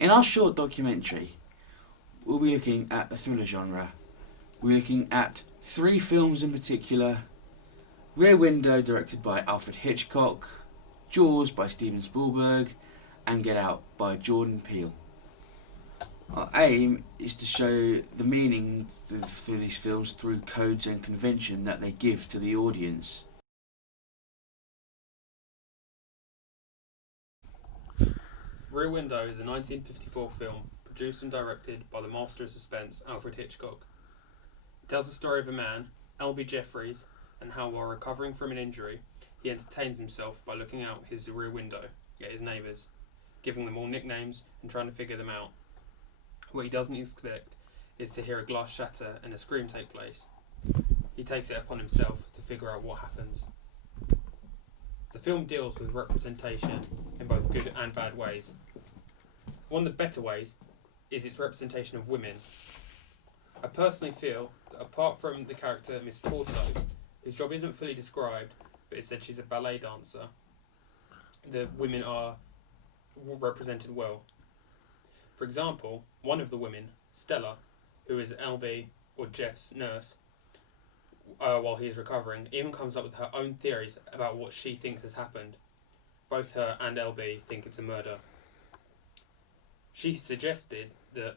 In our short documentary, we'll be looking at the thriller genre. We're looking at 3 films in particular: Rear Window, directed by Alfred Hitchcock, Jaws by Steven Spielberg, and Get Out by Jordan Peele. Our aim is to show the meaning through these films through codes and convention that they give to the audience. Rear Window is a 1954 film produced and directed by the master of suspense Alfred Hitchcock. It tells the story of a man, L.B. Jeffries, and how while recovering from an injury, he entertains himself by looking out his rear window at his neighbours, giving them all nicknames and trying to figure them out. What he doesn't expect is to hear a glass shatter and a scream take place. He takes it upon himself to figure out what happens. The film deals with representation in both good and bad ways. One of the better ways is its representation of women. I personally feel that apart from the character Miss Torso, whose job isn't fully described, but it's said she's a ballet dancer, the women are represented well. For example, one of the women, Stella, who is LB or Jeff's nurse, while he is recovering, even comes up with her own theories about what she thinks has happened. Both her and LB think it's a murder. She suggested that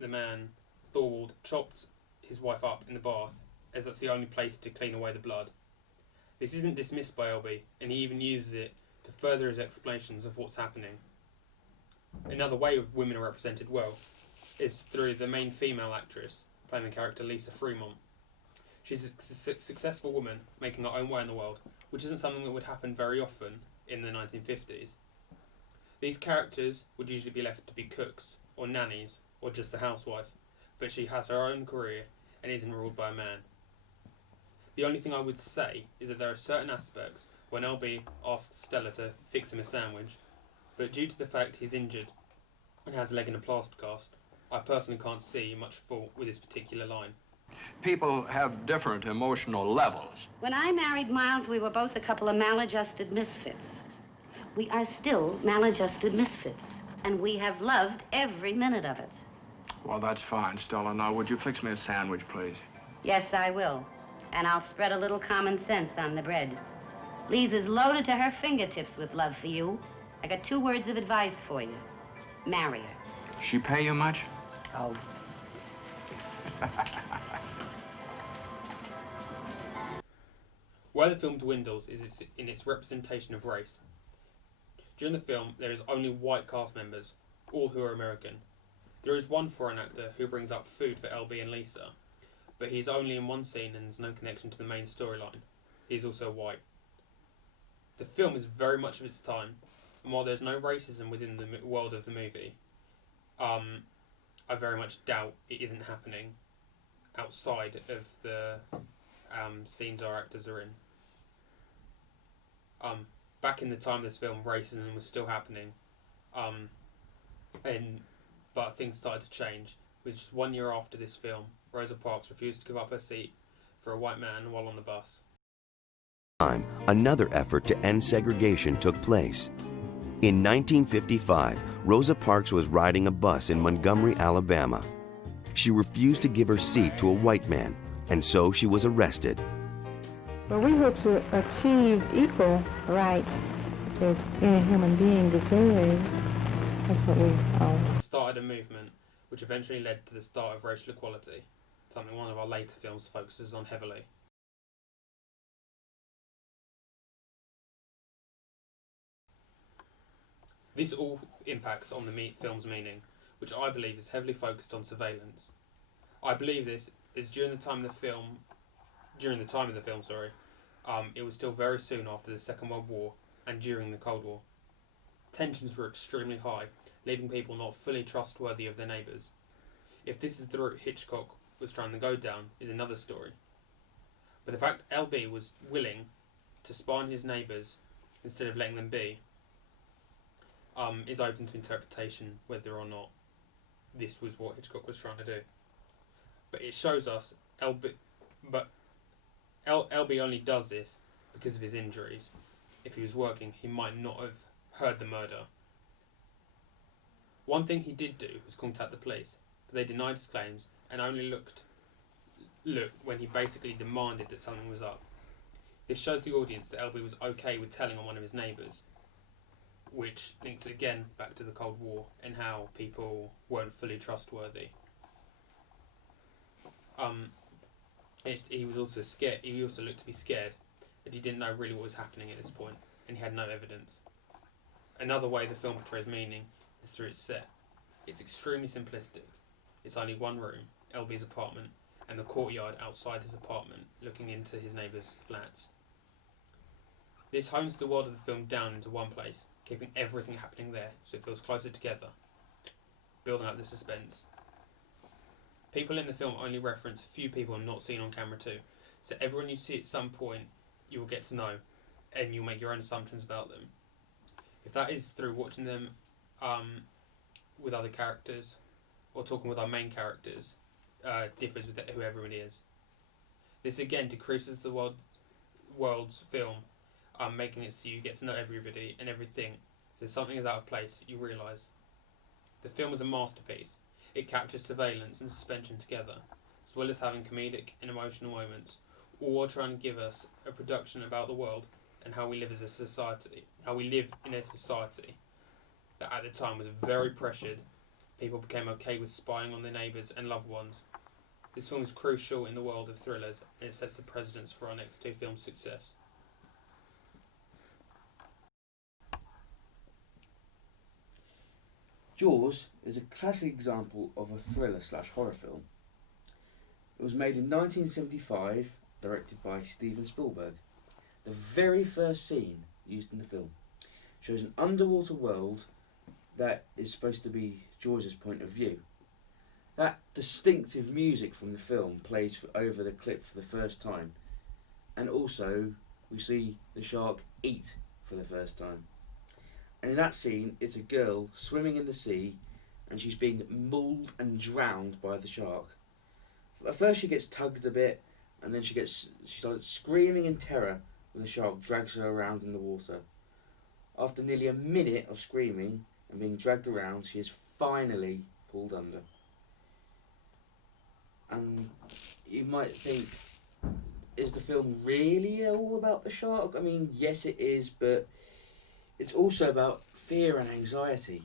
the man, Thorwald, chopped his wife up in the bath, as that's the only place to clean away the blood. This isn't dismissed by LB, and he even uses it to further his explanations of what's happening. Another way women are represented well is through the main female actress, playing the character Lisa Fremont. She's a successful woman, making her own way in the world, which isn't something that would happen very often in the 1950s. These characters would usually be left to be cooks, or nannies, or just a housewife, but she has her own career and isn't ruled by a man. The only thing I would say is that there are certain aspects when LB asks Stella to fix him a sandwich, but due to the fact he's injured and has a leg in a plaster cast, I personally can't see much fault with this particular line. People have different emotional levels. When I married Miles, we were both a couple of maladjusted misfits. We are still maladjusted misfits, and we have loved every minute of it. Well, that's fine, Stella. Now, would you fix me a sandwich, please? Yes, I will. And I'll spread a little common sense on the bread. Lisa's loaded to her fingertips with love for you. I got 2 words of advice for you. Marry her. She pay you much? Oh. Where the film dwindles is in its representation of race. During the film, there is only white cast members, all who are American. There is one foreign actor who brings up food for LB and Lisa, but he's only in one scene and has no connection to the main storyline. He's also white. The film is very much of its time, and while there's no racism within the world of the movie, I very much doubt it isn't happening outside of the scenes our actors are in. Back in the time of this film, racism was still happening, but things started to change. It was just 1 year after this film, Rosa Parks refused to give up her seat for a white man while on the bus. Another effort to end segregation took place. In 1955, Rosa Parks was riding a bus in Montgomery, Alabama. She refused to give her seat to a white man, and so she was arrested. Well, we hope to achieve equal rights as any human being deserves. That's what we started a movement which eventually led to the start of racial equality, something one of our later films focuses on heavily. This all impacts on the film's meaning, which I believe is heavily focused on surveillance. I believe this is during the time of the film, it was still very soon after the Second World War and during the Cold War. Tensions were extremely high, leaving people not fully trustworthy of their neighbours. If this is the route Hitchcock was trying to go down is another story. But the fact LB was willing to spy on his neighbours instead of letting them be is open to interpretation whether or not this was what Hitchcock was trying to do. But it shows us LB only does this because of his injuries. If he was working, he might not have heard the murder. One thing he did do was contact the police, but they denied his claims and only looked when he basically demanded that something was up. This shows the audience that Elby was okay with telling on one of his neighbours, which links again back to the Cold War and how people weren't fully trustworthy. He was also scared. He also looked to be scared that he didn't know really what was happening at this point, and he had no evidence. Another way the film portrays meaning is through its set. It's extremely simplistic. It's only one room, Elby's apartment, and the courtyard outside his apartment looking into his neighbours' flats. This hones the world of the film down into one place, keeping everything happening there so it feels closer together, building up the suspense. People in the film only reference a few people not seen on camera too, so everyone you see at some point you will get to know, and you'll make your own assumptions about them. If that is through watching them with other characters, or talking with our main characters, differs with who everyone is. This again decreases the world's film, making it so you get to know everybody and everything. So if something is out of place, you realise. The film is a masterpiece. It captures surveillance and suspension together, as well as having comedic and emotional moments, all while trying to give us a production about the world and how we live as a society, how we live in a society that at the time was very pressured. People became okay with spying on their neighbours and loved ones. This film is crucial in the world of thrillers, and it sets the precedence for our next two films' success. Jaws is a classic example of a thriller/horror film. It was made in 1975, directed by Steven Spielberg. The very first scene used in the film shows an underwater world that is supposed to be Jaws' point of view. That distinctive music from the film plays over the clip for the first time, and also we see the shark eat for the first time. And in that scene, it's a girl swimming in the sea, and she's being mauled and drowned by the shark. At first she gets tugged a bit, and then she starts screaming in terror when the shark drags her around in the water. After nearly a minute of screaming and being dragged around, she is finally pulled under. And you might think, is the film really all about the shark? I mean, yes it is, but it's also about fear and anxiety.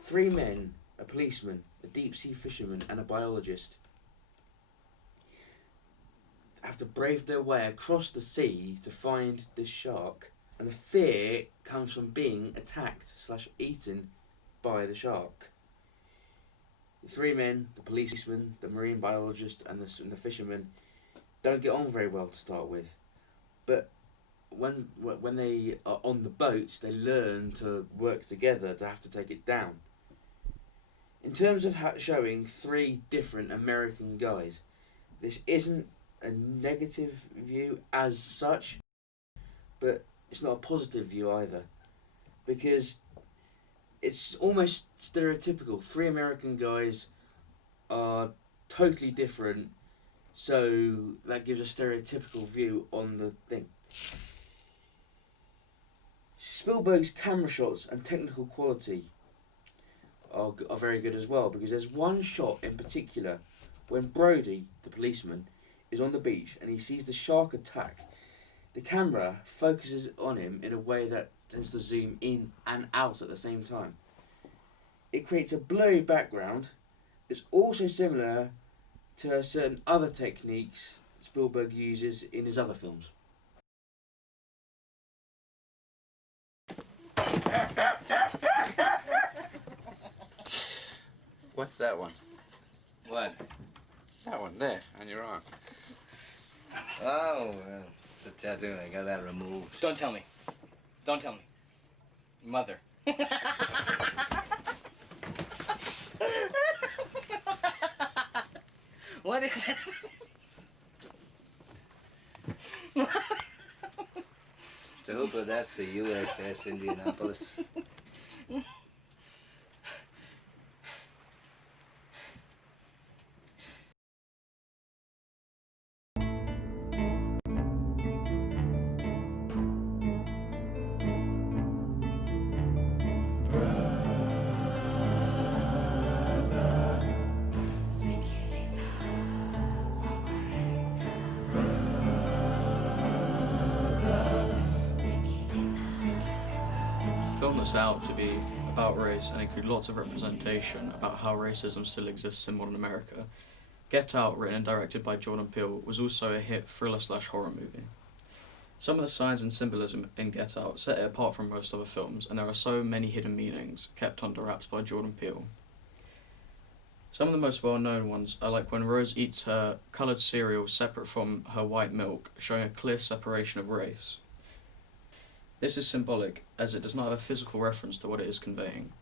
Three men, a policeman, a deep-sea fisherman and a biologist, have to brave their way across the sea to find this shark. And the fear comes from being attacked/eaten by the shark. The three men, the policeman, the marine biologist and the fisherman, don't get on very well to start with. But when they are on the boat, they learn to work together to have to take it down. In terms of showing three different American guys, this isn't a negative view as such, but it's not a positive view either, because it's almost stereotypical. Three American guys are totally different, so that gives a stereotypical view on the thing. Spielberg's camera shots and technical quality are very good as well, because there's one shot in particular when Brody, the policeman, is on the beach and he sees the shark attack. The camera focuses on him in a way that tends to zoom in and out at the same time. It creates a blurry background. It's also similar to certain other techniques Spielberg uses in his other films. What's that one? What? That one there, on your arm. Oh, well, it's a tattoo. I got that removed. Don't tell me. Don't tell me. Mother. What is it? Stupid, that's the USS Indianapolis. film that's out to be about race and include lots of representation about how racism still exists in modern America, Get Out, written and directed by Jordan Peele, was also a hit thriller/horror movie. Some of the signs and symbolism in Get Out set it apart from most other films, and there are so many hidden meanings kept under wraps by Jordan Peele. Some of the most well-known ones are like when Rose eats her coloured cereal separate from her white milk, showing a clear separation of race. This is symbolic, as it does not have a physical reference to what it is conveying.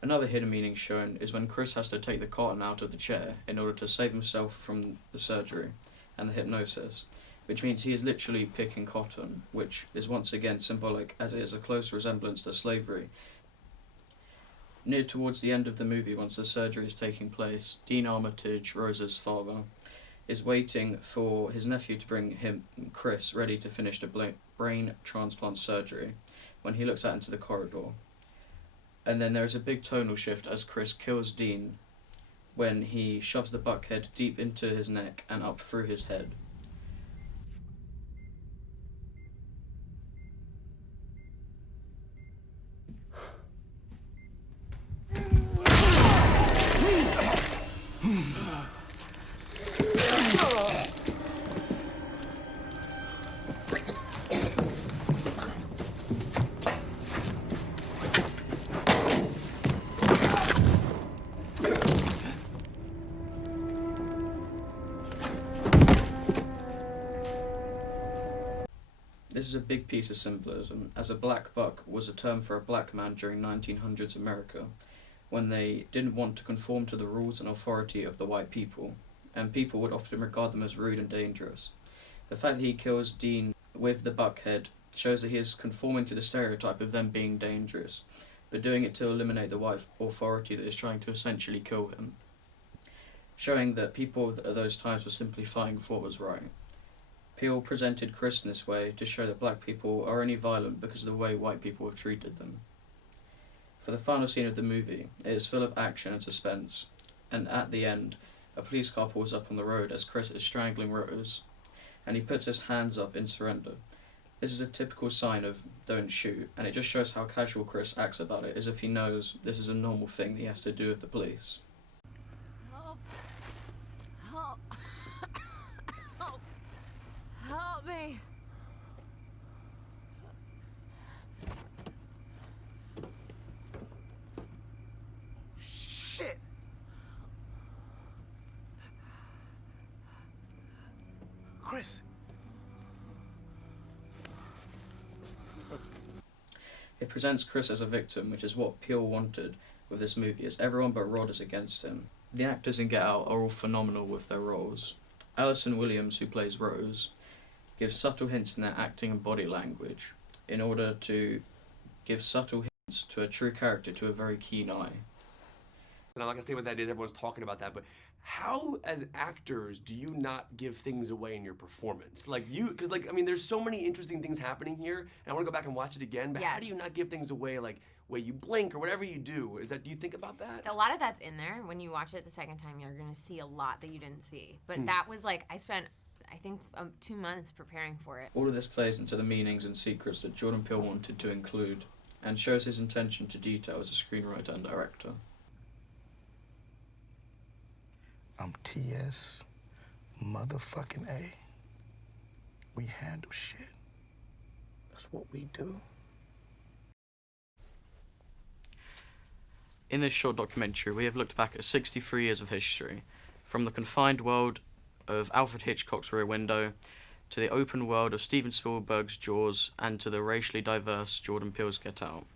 Another hidden meaning shown is when Chris has to take the cotton out of the chair in order to save himself from the surgery and the hypnosis, which means he is literally picking cotton, which is once again symbolic, as it is a close resemblance to slavery. Near towards the end of the movie, once the surgery is taking place, Dean Armitage, Rose's father, is waiting for his nephew to bring him, Chris, ready to finish the brain transplant surgery, when he looks out into the corridor. And then there is a big tonal shift as Chris kills Dean when he shoves the buckhead deep into his neck and up through his head. This is a big piece of symbolism, as a black buck was a term for a black man during 1900s America, when they didn't want to conform to the rules and authority of the white people, and people would often regard them as rude and dangerous. The fact that he kills Dean with the buckhead shows that he is conforming to the stereotype of them being dangerous, but doing it to eliminate the white authority that is trying to essentially kill him, showing that people at those times were simply fighting for what was right. Peele presented Chris in this way to show that black people are only violent because of the way white people have treated them. For the final scene of the movie, it is full of action and suspense, and at the end, a police car pulls up on the road as Chris is strangling Rose, and he puts his hands up in surrender. This is a typical sign of don't shoot, and it just shows how casual Chris acts about it, as if he knows this is a normal thing that he has to do with the police. Help. Help. Help. Help me. Shit. Chris. It presents Chris as a victim, which is what Peele wanted with this movie, as everyone but Rod is against him. The actors in Get Out are all phenomenal with their roles. Alison Williams, who plays Rose, gives subtle hints in their acting and body language in order to give subtle hints to a true character to a very keen eye. And I'm not gonna say what that is, everyone's talking about that, but how, as actors, do you not give things away in your performance? Like because I mean, there's so many interesting things happening here, and I wanna go back and watch it again, but how do you not give things away, like, way you blink or whatever you do? Do you think about that? A lot of that's in there. When you watch it the second time, you're gonna see a lot that you didn't see. But that was like, I spent, I think, 2 months preparing for it. All of this plays into the meanings and secrets that Jordan Peele wanted to include, and shows his attention to detail as a screenwriter and director. I'm T.S. motherfucking A. We handle shit. That's what we do. In this short documentary, we have looked back at 63 years of history, from the confined world of Alfred Hitchcock's Rear Window, to the open world of Steven Spielberg's Jaws, and to the racially diverse Jordan Peele's Get Out.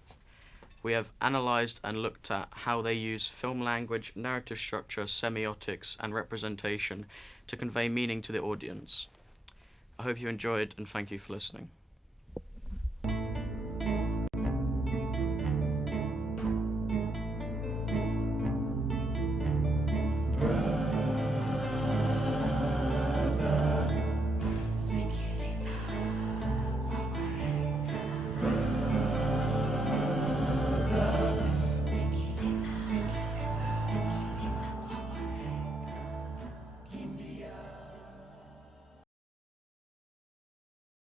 We have analysed and looked at how they use film language, narrative structure, semiotics, and representation to convey meaning to the audience. I hope you enjoyed, and thank you for listening.